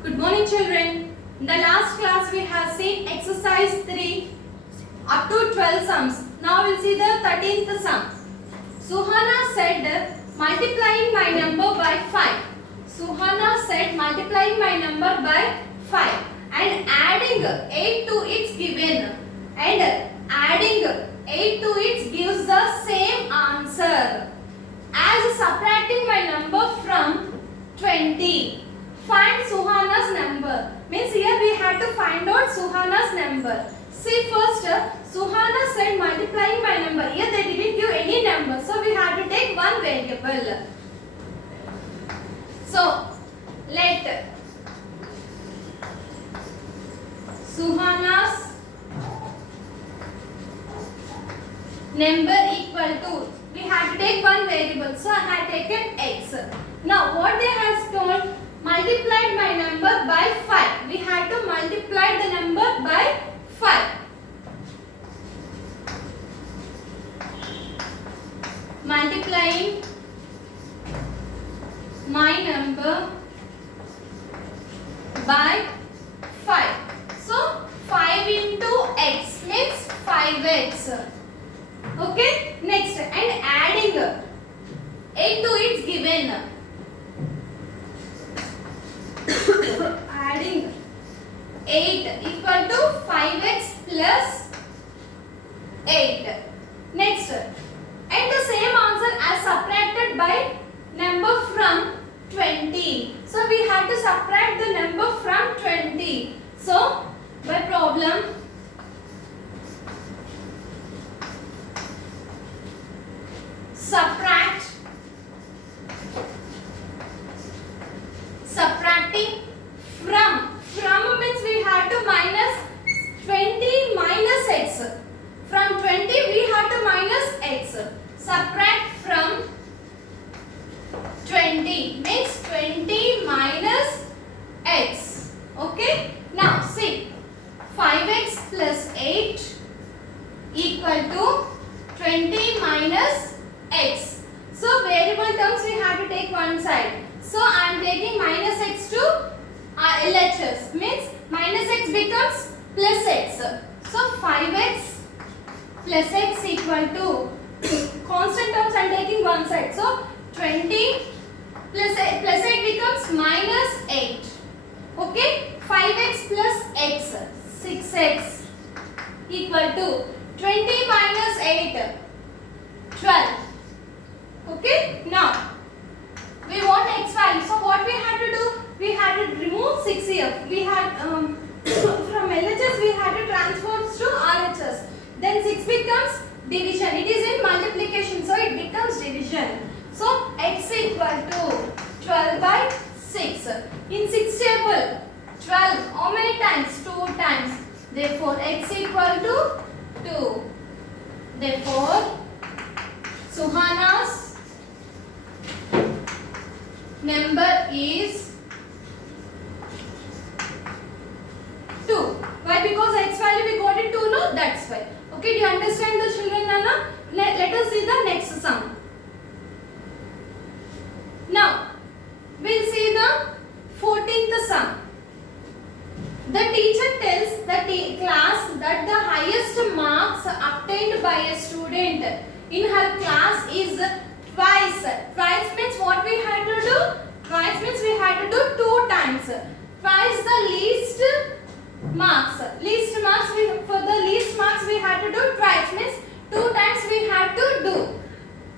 Good morning, children. In the last class, we have seen exercise 3 up to 12 sums. Now we'll see the 13th sum. Suhana said, multiplying my number by 5. Suhana said, multiplying my number by 5 and adding 8 to its given. And adding 8 to its gives the same answer as subtracting my number from 20. Find Suhana's number. Means here we had to find out Suhana's number. See first, Suhana said multiplying my number. Here they didn't give any number. So we had to take one variable. So let Suhana's number equal to, we had to take one variable. So I had taken x. Now what they have told, multiplied my number by 5. We had to multiply the number by 5. Multiplying my number by 5. So 5 into x means 5x. Okay. Next, and adding 8 to its given. Adding 8 equal to 5x plus 8. Next, and the same answer as subtracted by number from 20. So we have to subtract the number from 20. So by problem, subtracting from means we have to minus 20 minus x. From 20 we have to minus x. Subtract from 20 means 20 minus x. Okay. Now see, 5x plus 8 equal to 20 minus x. So variable terms we have to take one side. So I am taking minus x to LHS, means minus x becomes plus x. So 5x plus x equal to constant terms I am taking one side. So 20 plus 8 becomes minus 8. Okay. 5x plus x, 6x equal to 20 minus 8, 12. Okay. Now we want x value. So what we had to do? We had to remove 6 here. We had from LHS we had to transfer to RHS. Then 6 becomes division. It is in multiplication, so it becomes division. So x equal to 12 by 6. In 6 table, 12 how many times? 2 times. Therefore x equal to 2. Therefore Suhana's number is 2. Why? Because x value we got it 2, no? That's why. Okay, do you understand the children, Nana? Let us see the next sum. Now, we'll see the 14th sum. The teacher tells the class that the highest marks obtained by a student in her class is twice. Twice means what we had to do? Twice means we had to do 2 times. Twice the least marks. Least marks, for the least marks we had to do twice, means 2 times we had to do.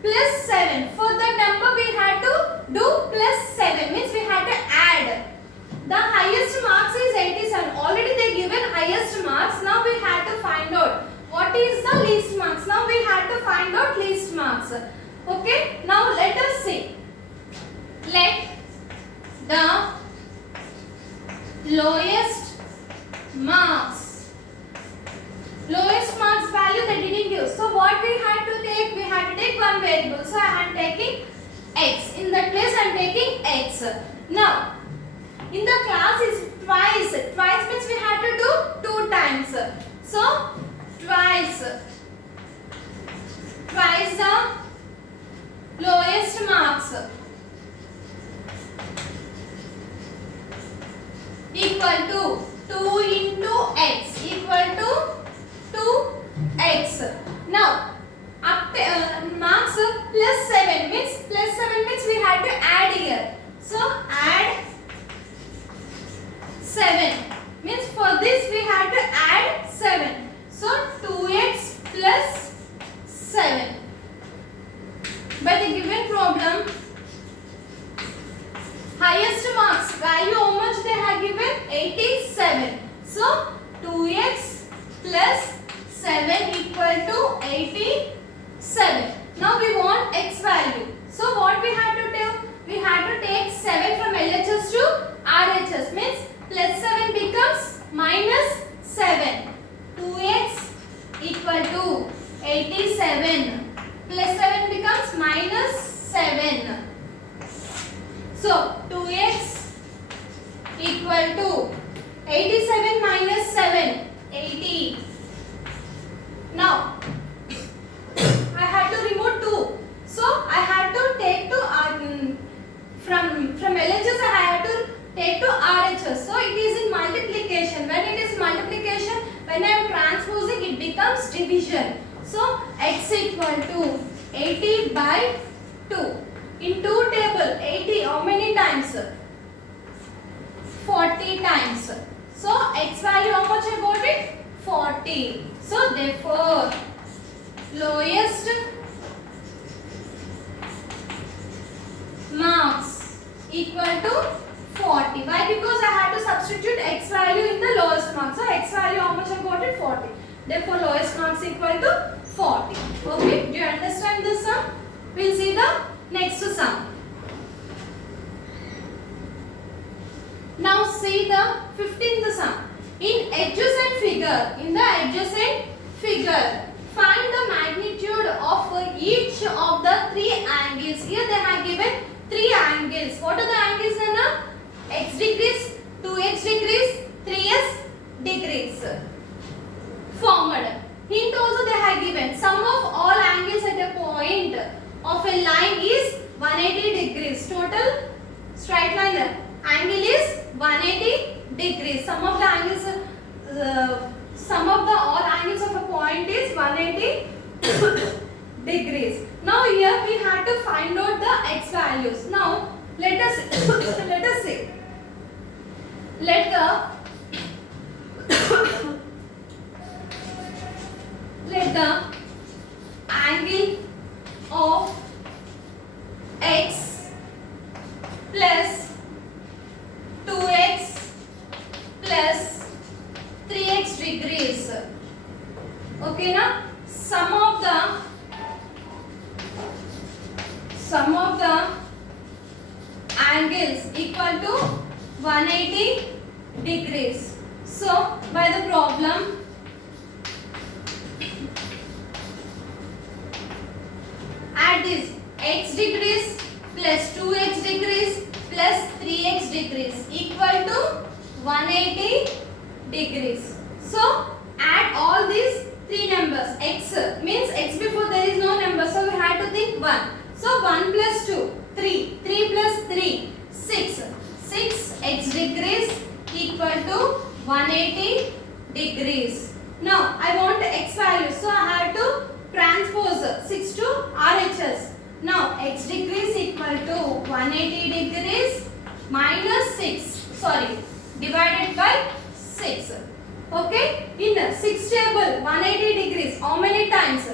Plus 7. For the number we had to do plus 7, means we had to add. The highest marks is 87. Already they given highest marks. Now we had to find out what is the least marks. Now we had to find out least marks. Okay. Now let us see. Let the lowest marks value they didn't give. So what we had to take? We had to take one variable. So I am taking x. In that place I am taking x. Now in the class is twice. Twice means we had to do 2 times. So twice the lowest marks. equal to 2 into x equal to 2x. Now up marks plus 7 means we had to add here. So add 7 means for this we had to add 7. So 2x plus 7. By the given problem, highest marks value how much they have given? 87. So 2x plus 7 equal to 87. Now we want x value. So what we had to do? We had to take 7 from LHS to RHS, means plus 7 becomes minus 7. 2x equal to 87 plus 7 becomes minus 7. So 2x equal to 87 minus 7, 80. Now I had to remove 2. So I had to take to from LHS I had to take to RHS. So it is in multiplication. When it is multiplication, when I am transposing, it becomes division. So x equal to 80 by 2. In 2 table, 80 how many times? 40 times. So x value how much I got it? 40. So therefore lowest marks equal to 40. Why? Because I had to substitute x value in the lowest mark. So x value how much I got it? 40. Therefore lowest marks equal to 40. Okay, do you understand this sum? We'll see the next sum. Now see the 15th sum. In the adjacent figure, find the magnitude of each of the 3 angles. Here they have given 3 angles. What are the angles? X degrees, 2x degrees, 3s degrees. Formed. Hint also they have given sum of all angles at a point of a line is 180 degrees. Total straight line angle is 180 degrees. Sum of the angles, all angles of a point is 180 degrees. Now here we have to find out the x values. Now let us see. Let the angle of x plus 2x plus 3x degrees. Okay, now sum of the angles equal to 180 degrees. So by the problem, add this x degrees plus 2x degrees plus 3x degrees equal to 180 degrees. So add all these 3 numbers. X means x before there is no number, so we have to think 1. So 1 plus 2, 3. 3 plus 3, 6. 6x degrees equal to 180 degrees. Now I want x value, so I have to transpose 6 to RHS. Now x degrees equal to 180 degrees minus 6. Divided by 6. Okay, in 6 table 180 degrees how many times?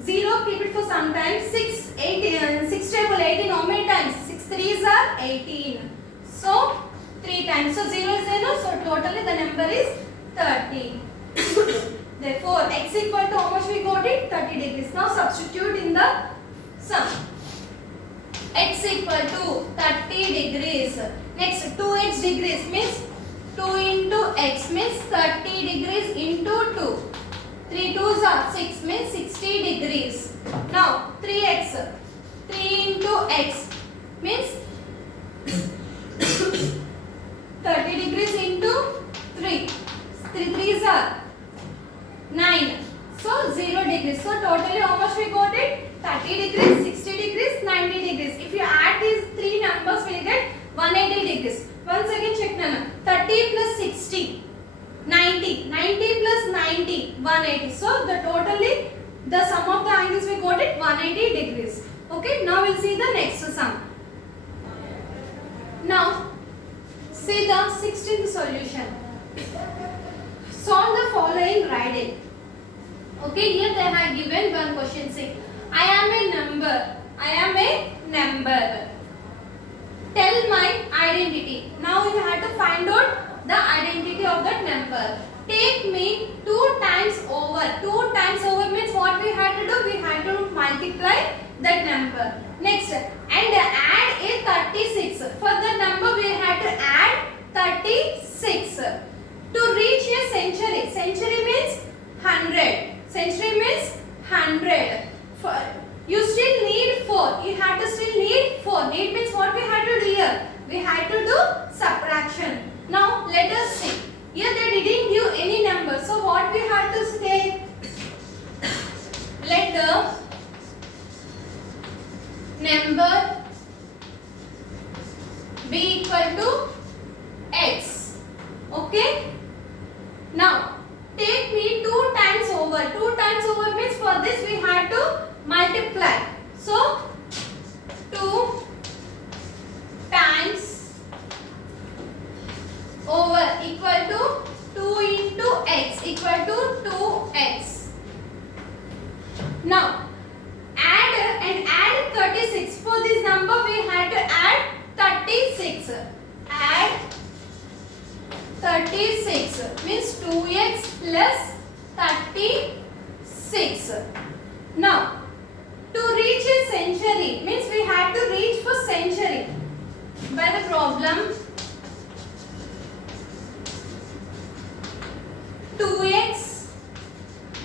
0, keep it for some time. 6 table 18 how many times? 6 3s are 18. So 3 times. So 0 is 0. So totally the number is 30. Therefore x equal to how much we got it? 30 degrees. Now substitute in the sum. X equal to 30 degrees. Next 2x degrees means 2 into x means 30 degrees into 2. 3 2s are 6 means 60 degrees. Now 3x. 3 into x means 30 degrees into 3. 3 3s are 9. So 0 degrees. So totally how much we got it? 30 degrees, 60 degrees, 90 degrees. If you add these 3 numbers, we will get 180 degrees. Once again check Nana. 30 plus 60, 90. 90 plus 90, 180. So the totally the sum of the angles we got it 180 degrees. Okay, now we'll see the next sum. Now see the 16th solution. Solve the following, write it. Okay, here they have given one question. See, I am a number. I am a number. Tell my identity. Now you have to find out the identity of that number. Take me 2 times over. 2 times over means what we had to do? We had to multiply that number. Next, and add a 36. For the number we had to add 36. To reach a century. Century means 100. Century means 100. For, you still need 4. You have to still need 4. Need means what we had to do here? We had to do subtraction. Now let us see. Here they didn't give any number. So what we have to say? Let the number be equal to x. Okay. Now take me 2 times over. 2 times over means for this we had to multiply. So 2 times over equal to 2 into x equal to 2x. Now add 36. For this number we had to add 36. Add 36 means 2x plus 36. Now to reach a century means we had to reach for century. By the problem 2x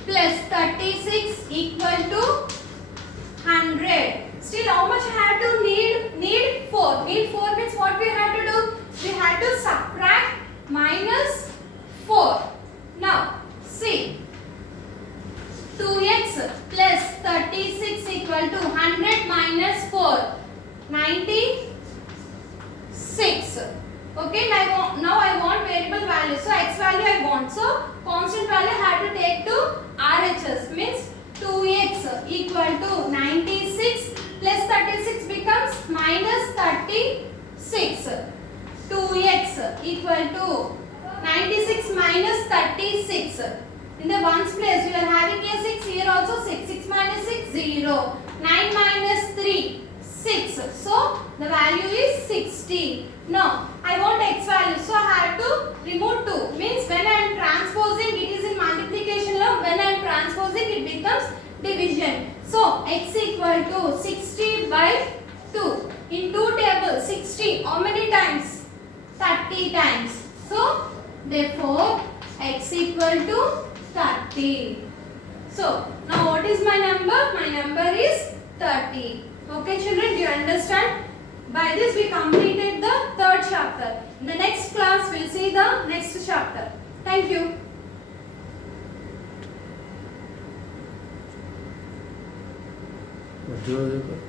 plus 36 equal to 100. Still how much I had to need? Need 4. Need 4 means what we had to do? We had to subtract minus 4. Now see, 2x plus 36 equal to 100 minus 4, 96. Okay, now I want variable value. So x value I want. So constant value I have to take to RHS. Means 2x equal to 96 plus 36 becomes minus 36. 2x equal to 96 minus 36. In the ones place you are having a 6. Here also 6. 6 minus 6, 0. 9 minus 3, 6. So the value is 60. Now I want x value. So I have to remove 2. Means when I am transposing it is in multiplication law. When I am transposing it becomes division. So x equal to 60 by 2. In 2 tables 60. How many times? 30 times. So therefore x equal to 30. So now what is my number? My number is 30. Okay children, do you understand? By this we completed the 3rd chapter. In the next class we will see the next chapter. Thank you. What do you do?